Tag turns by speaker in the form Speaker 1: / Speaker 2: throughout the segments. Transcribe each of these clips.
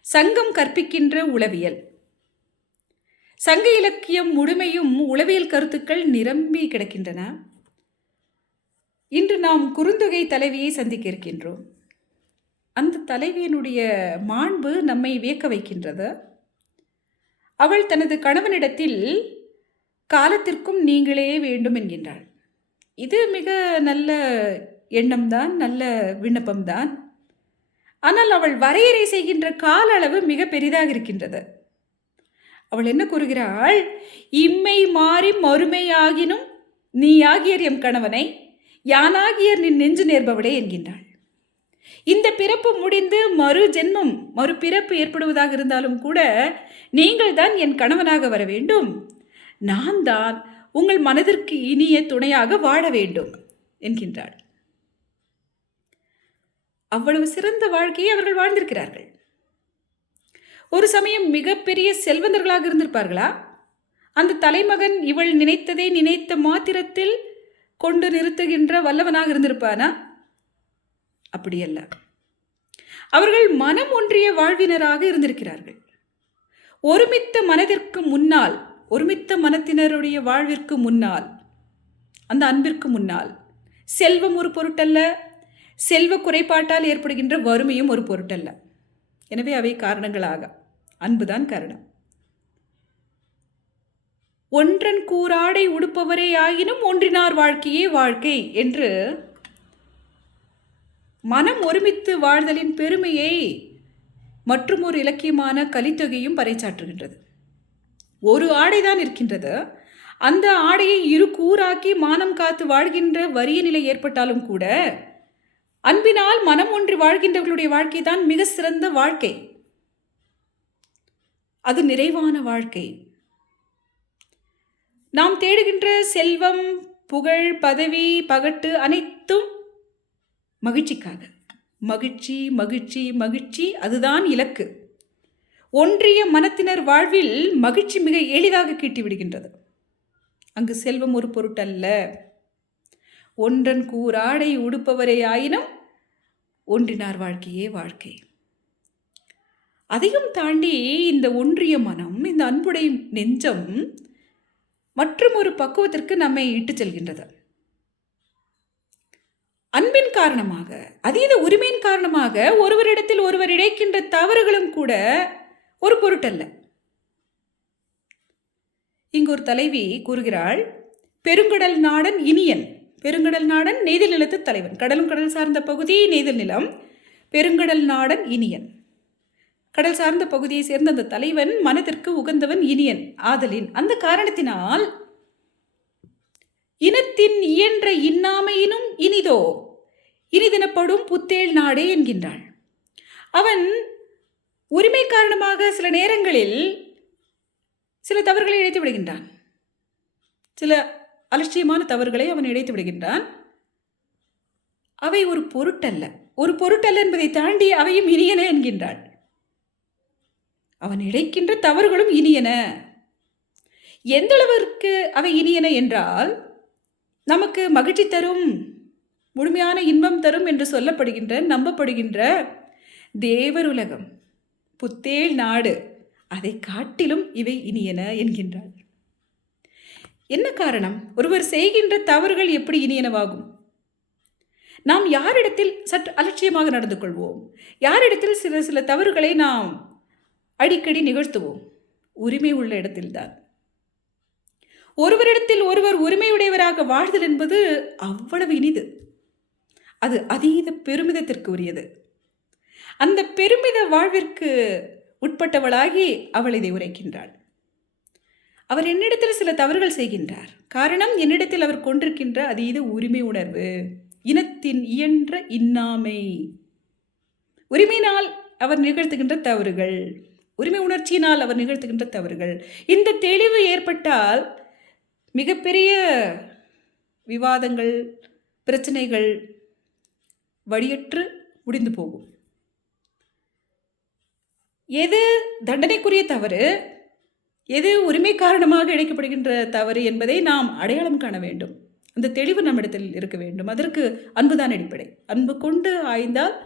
Speaker 1: சங்கம் கற்பிக்கின்ற உளவியல். சங்க இலக்கியம் முழுமையும் உளவியல் கருத்துக்கள் நிரம்பி கிடக்கின்றன. இன்று நாம் குறுந்தொகை தலைவியை சந்திக்க இருக்கின்றோம். அந்த தலைவியினுடைய மாண்பு நம்மை வியக்க வைக்கின்றது. அவள் தனது கணவனிடத்தில் காலத்திற்கும் நீங்களே வேண்டும் என்கின்றாள். இது மிக நல்ல எண்ணம்தான் நல்ல விண்ணப்பம்தான். ஆனால் அவள் வரையறை செய்கின்ற கால அளவு மிக பெரிதாக இருக்கின்றது. அவள் என்ன கூறுகிறாள்? இம்மை மாறி மறுமையாகினும் நீ ஆகியர் எம் கணவனை யானாகியர் நின் நெஞ்சு நேர்பவளே என்கின்றாள். இந்த பிறப்பு முடிந்து மறு ஜென்மம் மறு பிறப்பு ஏற்படுவதாக இருந்தாலும் கூட நீங்கள் தான் என் கணவனாக வர வேண்டும். நான் தான் உங்கள் மனதிற்கு இனிய துணையாக வாழ வேண்டும் என்கின்றாள். அவ்வளவு சிறந்த வாழ்க்கையை அவர்கள் வாழ்ந்திருக்கிறார்கள். ஒரு சமயம் மிகப்பெரிய செல்வந்தர்களாக இருந்திருப்பார்களா? அந்த தலைமகன் இவள் நினைத்ததை நினைத்த மாத்திரத்தில் கொண்டு நிறுத்துகின்ற வல்லவனாக இருந்திருப்பானா? அப்படியல்ல. அவர்கள் மனம் ஒன்றிய வாழ்வினராக இருந்திருக்கிறார்கள். ஒருமித்த மனதிற்கு முன்னால் ஒருமித்த மனத்தினருடைய வாழ்விற்கு முன்னால் அந்த அன்பிற்கு முன்னால் செல்வம் ஒரு பொருட்டல்ல செல்வ குறைபாட்டால் ஏற்படுகின்ற வறுமையும் ஒரு பொருட்டல்ல. எனவே அவை காரணங்களாக. அன்புதான் காரணம். ஒன்றன் கூறாடை உடுப்பவரே ஆயினும் ஒன்றினார் வாழ்க்கையே வாழ்க்கை என்று மனம் ஒருமித்து வாழ்தலின் பெருமையை மற்றும் ஒரு இலக்கியமான கலித்தொகையும் பறைச்சாற்றுகின்றது ஒரு ஆடைதான் இருக்கின்றது. அந்த ஆடையை இரு கூறாக்கி மானம் காத்து வாழ்கின்ற வறிய நிலை ஏற்பட்டாலும் கூட அன்பினால் மனம் ஒன்றி வாழ்கின்றவர்களுடைய வாழ்க்கை தான் மிக சிறந்த வாழ்க்கை. அது நிறைவான வாழ்க்கை. நாம் தேடுகின்ற செல்வம் புகழ் பதவி பகட்டு அனைத்தும் மகிழ்ச்சிக்காக. மகிழ்ச்சி மகிழ்ச்சி மகிழ்ச்சி அதுதான் இலக்கு. ஒன்றிய மனத்தினர் வாழ்வில் மகிழ்ச்சி மிக எளிதாக கீட்டி விடுகின்றது. அங்கு செல்வம் ஒரு பொருட்டல்ல. ஒன்றன் கூறாடை உடுப்பவரே ஆயினும் ஒன்றினார் வாழ்க்கையே வாழ்க்கை. அதையும் தாண்டி இந்த ஒன்றிய மனம் இந்த அன்புடைய நெஞ்சம் மற்றும் ஒரு பக்குவத்திற்கு நம்மை இட்டுச் செல்கின்றது. அன்பின் காரணமாக அதீத உரிமையின் காரணமாக ஒருவரிடத்தில் ஒருவர் இழைக்கின்ற தவறுகளும் கூட ஒரு பொருட்டல்ல. இங்கு ஒரு தலைவி கூறுகிறாள் பெருங்கடல் நாடன் இனியன் பெருங்கடல் நாடன் நெய்தல் நிலத்து தலைவன். கடலும் கடல் சார்ந்த பகுதி நெய்தல் நிலம். பெருங்கடல் நாடன் இனியன். கடல் சார்ந்த பகுதியை சேர்ந்த அந்த தலைவன் மனதிற்கு உகந்தவன் இனியன். ஆதலின் அந்த காரணத்தினால் இனத்தின் இயன்ற இன்னாமையினும் இனிதோ இனிதினப்படும் புத்தேள் நாடே என்கின்றாள். அவன் உரிமை காரணமாக சில நேரங்களில் சில தவறுகளை இழைத்து விடுகின்றான். சில அலட்சியமான தவறுகளை அவன் இழைத்து விடுகின்றான். அவை ஒரு பொருட்டல்ல. ஒரு பொருட்டல்ல என்பதை தாண்டி அவையும் இனியன என்கின்றாள். அவன் இழைக்கின்ற தவறுகளும் இனியன. எந்த அளவிற்கு அவை இனியன என்றால் நமக்கு மகிழ்ச்சி தரும் முழுமையான இன்பம் தரும் என்று சொல்லப்படுகின்ற நம்பப்படுகின்ற தேவருலகம் புத்தேள் நாடு அதை காட்டிலும் இவை இனியன என்கின்றாள். என்ன காரணம்? ஒருவர் செய்கின்ற தவறுகள் எப்படி இனியனவாகும்? நாம் யாரிடத்தில் சற்று அலட்சியமாக நடந்து கொள்வோம். யாரிடத்தில் சில சில தவறுகளை நாம் அடிக்கடி நிகழ்த்துவோம். உரிமை உள்ள இடத்தில்தான். ஒருவரிடத்தில் ஒருவர் உரிமையுடையவராக வாழ்தல் என்பது அவ்வளவு இனிது. அது அதீத பெருமிதத்திற்கு உரியது அந்த பெருமித வாழ்விற்கு உட்பட்டவளாகி அவள் இதை உரைக்கின்றாள். அவர் என்னிடத்தில் சில தவறுகள் செய்கின்றார். காரணம் என்னிடத்தில் அவர் கொண்டிருக்கின்ற அதீத உரிமை உணர்வு. இனத்தின் இயன்ற இன்னாமை. உரிமையினால் அவர் நிகழ்த்துகின்ற தவறுகள். உரிமை உணர்ச்சியினால் அவர் நிகழ்த்துகின்ற தவறுகள். இந்த தெளிவு ஏற்பட்டால் மிகப்பெரிய விவாதங்கள் பிரச்சனைகள் வழியற்று முடிந்து போகும். எது தண்டனைக்குரிய தவறு? எது உரிமை காரணமாக இழைக்கப்படுகின்ற தவறு என்பதை நாம் அடையாளம் காண வேண்டும். அந்த தெளிவு நம்மிடத்தில் இருக்க வேண்டும். அதற்கு அன்புதான் அடிப்படை. அன்பு கொண்டு ஆய்ந்தால்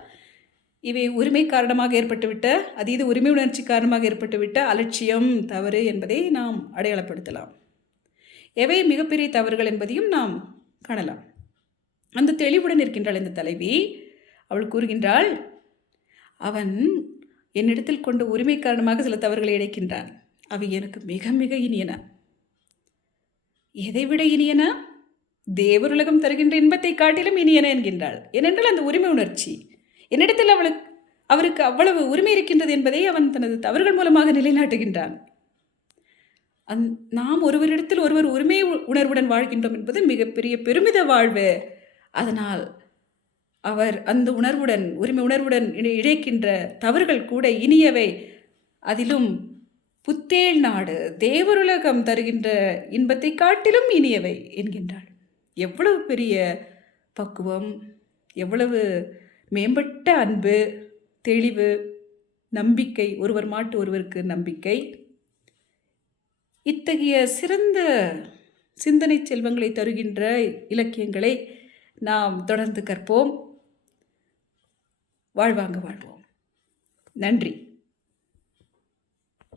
Speaker 1: இவை உரிமை காரணமாக ஏற்பட்டுவிட்ட அதீத உரிமை உணர்ச்சி காரணமாக ஏற்பட்டுவிட்ட அலட்சியம் தவறு என்பதை நாம் அடையாளப்படுத்தலாம். எவை மிகப்பெரிய தவறுகள் என்பதையும் நாம் காணலாம். அந்த தெளிவுடன் இருக்கின்றாள் இந்த தலைவி. அவள் கூறுகின்றாள் அவன் என்னிடத்தில் கொண்ட உரிமை காரணமாக சில தவறுகளை இழைக்கின்றான் அவை எனக்கு மிக மிக இனியன. எதை விட இனியன? தேவருலகம் தருகின்ற இன்பத்தை காட்டிலும் இனியன என்கின்றாள். ஏனென்றால் அந்த உரிமை உணர்ச்சி என்னிடத்தில் அவளுக்கு அவருக்கு அவ்வளவு உரிமை இருக்கின்றது என்பதை அவன் தனது தவறுகள் மூலமாக நிலைநாட்டுகின்றான். அந் நாம் ஒருவரிடத்தில் ஒருவர் உரிமை உணர்வுடன் வாழ்கின்றோம் என்பது மிகப்பெரிய பெருமித வாழ்வு. அதனால் அவர் அந்த உணர்வுடன் உரிமை உணர்வுடன் இணை- இழைக்கின்ற தவறுகள் கூட இனியவை. அதிலும் புத்தேள் நாடு தேவருலகம் தருகின்ற இன்பத்தை காட்டிலும் இனியவை என்கின்றாள். எவ்வளவு பெரிய பக்குவம் எவ்வளவு மேம்பட்ட அன்பு தெளிவு நம்பிக்கை ஒருவர் மாட்டு ஒருவருக்கு நம்பிக்கை. இத்தகைய சிறந்த சிந்தனை செல்வங்களை தருகின்ற இலக்கியங்களை நாம் தொடர்ந்து கற்போம். வாழ்வாங்க வாழ்வோம். நன்றி.